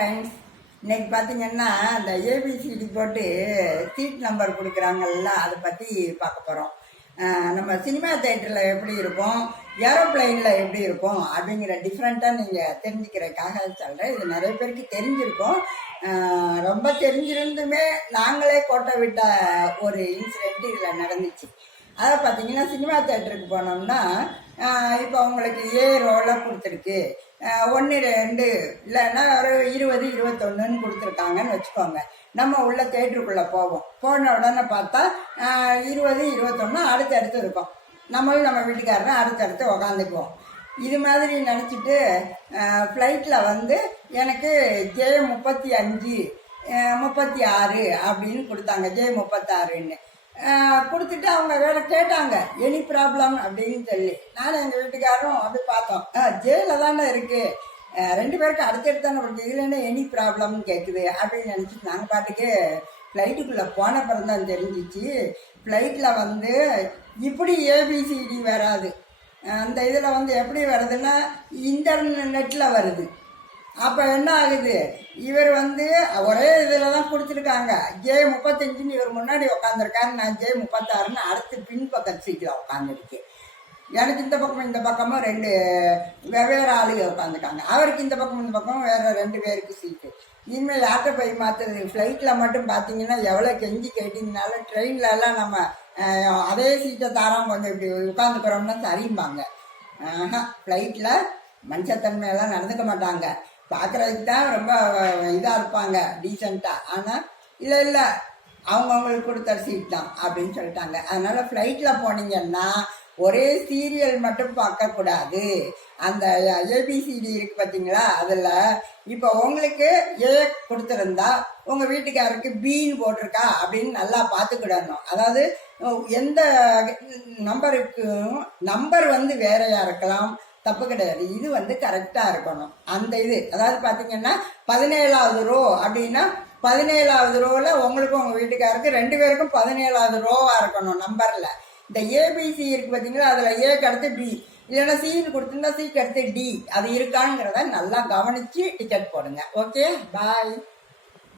Friends, இன்னைக்கு பார்த்தீங்கன்னா இந்த ஏபிசிடி போட்டு சீட் நம்பர் கொடுக்குறாங்கல்ல, அதை பற்றி பார்க்க போகிறோம். நம்ம சினிமா தேட்டரில் எப்படி இருக்கும், ஏரோப்ளைனில் எப்படி இருக்கும் அப்படிங்கிற டிஃப்ரெண்ட்டாக நீங்கள் தெரிஞ்சுக்கிறதுக்காக சொல்கிறேன். இது நிறைய பேருக்கு தெரிஞ்சிருக்கும். ரொம்ப தெரிஞ்சிருந்துமே நாங்களே கோட்டை விட்ட ஒரு இன்சிடென்ட் இதில் நடந்துச்சு. அதை பார்த்தீங்கன்னா சினிமா தேட்டருக்கு போனோம்னா இப்போ அவங்களுக்கு ஏ ரோலாக கொடுத்துருக்கு, 1 2 இல்லைன்னா ஒரு 20 21 கொடுத்துருக்காங்கன்னு வச்சுக்கோங்க. நம்ம உள்ள தேட்டருக்குள்ளே போன உடனே பார்த்தா 20 21 அடுத்தடுத்து இருக்கும். நம்மளும் நம்ம வீட்டுக்காரரும் அடுத்தடுத்து உக்காந்துக்குவோம். இது மாதிரி நினச்சிட்டு ஃப்ளைட்டில் வந்து எனக்கு J35 36 அப்படின்னு கொடுத்தாங்க. J36ன்னு கொடுத்துட்டு அவங்க வேற கேட்டாங்க, எனி ப்ராப்ளம் அப்படின்னு சொல்லி. நானும் எங்கள் வீட்டுக்காரரும் அப்படி பார்த்தோம், ஜேல தானே இருக்கு, 2 பேருக்கு அடுத்தடுத்து தானே படிச்சு, இதில் என்ன எனி ப்ராப்ளம்னு கேட்குது அப்படின்னு நினச்சிட்டு நாங்கள் பாட்டுக்கு ஃப்ளைட்டுக்குள்ளே போன பிறகு தான் தெரிஞ்சிச்சு. ஃப்ளைட்டில் வந்து இப்படி ஏபிசிடி வராது. அந்த இதில் வந்து எப்படி வருதுன்னா இன்டர்நெட்டில் வருது. அப்போ என்ன ஆகுது, இவர் வந்து ஒரே இதில் தான் கொடுத்துருக்காங்க. J35ன்னு இவர் முன்னாடி உட்காந்துருக்காரு, நான் J36ன்னு அடுத்து பின்பக்கம் சீட்டில் உட்காந்துருக்கு. எனக்கு இந்த பக்கம் இந்த பக்கமும் 2 வெவ்வேறு ஆளுங்க உட்காந்துருக்காங்க. அவருக்கு இந்த பக்கம் வேறு 2 பேருக்கு சீட்டு. இனிமேல் யார்கிட்ட போய் மாற்றுறது? ஃப்ளைட்டில் மட்டும் பார்த்தீங்கன்னா எவ்வளோ கெஞ்சி கேட்டிங்கனாலும் ட்ரெயின்லலாம் நம்ம அதே சீட்டை தாராம் கொஞ்சம் இப்படி உட்காந்துக்கிறோம்னா சரிம்பாங்க. ஃப்ளைட்டில் மனுஷத்தன்மையெல்லாம் நடந்துக்க மாட்டாங்க. பார்க்குறதுக்கு தான் ரொம்ப இதாக இருப்பாங்க, டீசெண்டாக. ஆனால் இல்லை அவங்கவுங்களுக்கு கொடுத்த சீட் தான் அப்படின்னு சொல்லிட்டாங்க. அதனால் ஃப்ளைட்டில் போனீங்கன்னா ஒரே சீரியல் மட்டும் பார்க்கக்கூடாது. அந்த ஏபிசிடி இருக்குது பார்த்தீங்களா, அதில் இப்போ உங்களுக்கு ஏ கொடுத்துருந்தா உங்கள் வீட்டுக்காரருக்கு பின்னு போட்டிருக்கா அப்படின்னு நல்லா பார்த்துக்கிடணும். அதாவது எந்த நம்பர் வந்து வேறையாக இருக்கலாம், தப்பு கிடையாது. இது வந்து கரெக்டாக இருக்கணும். அந்த இது அதாவது பார்த்தீங்கன்னா 17வது ரோ அப்படின்னா 17வது ரோவில் உங்களுக்கும் உங்கள் வீட்டுக்காருக்கு 2 பேருக்கும் 17வது ரோவாக இருக்கணும் நம்பரில். இந்த ஏபிசி இருக்குது பார்த்தீங்களா, அதில் ஏக்கு அடுத்து பி, இல்லைன்னா சின்னு கொடுத்துருந்தா சிக்கு அடுத்து டி, அது இருக்காங்கிறத நல்லா கவனித்து டிக்கெட் போடுங்க. ஓகே, பாய்.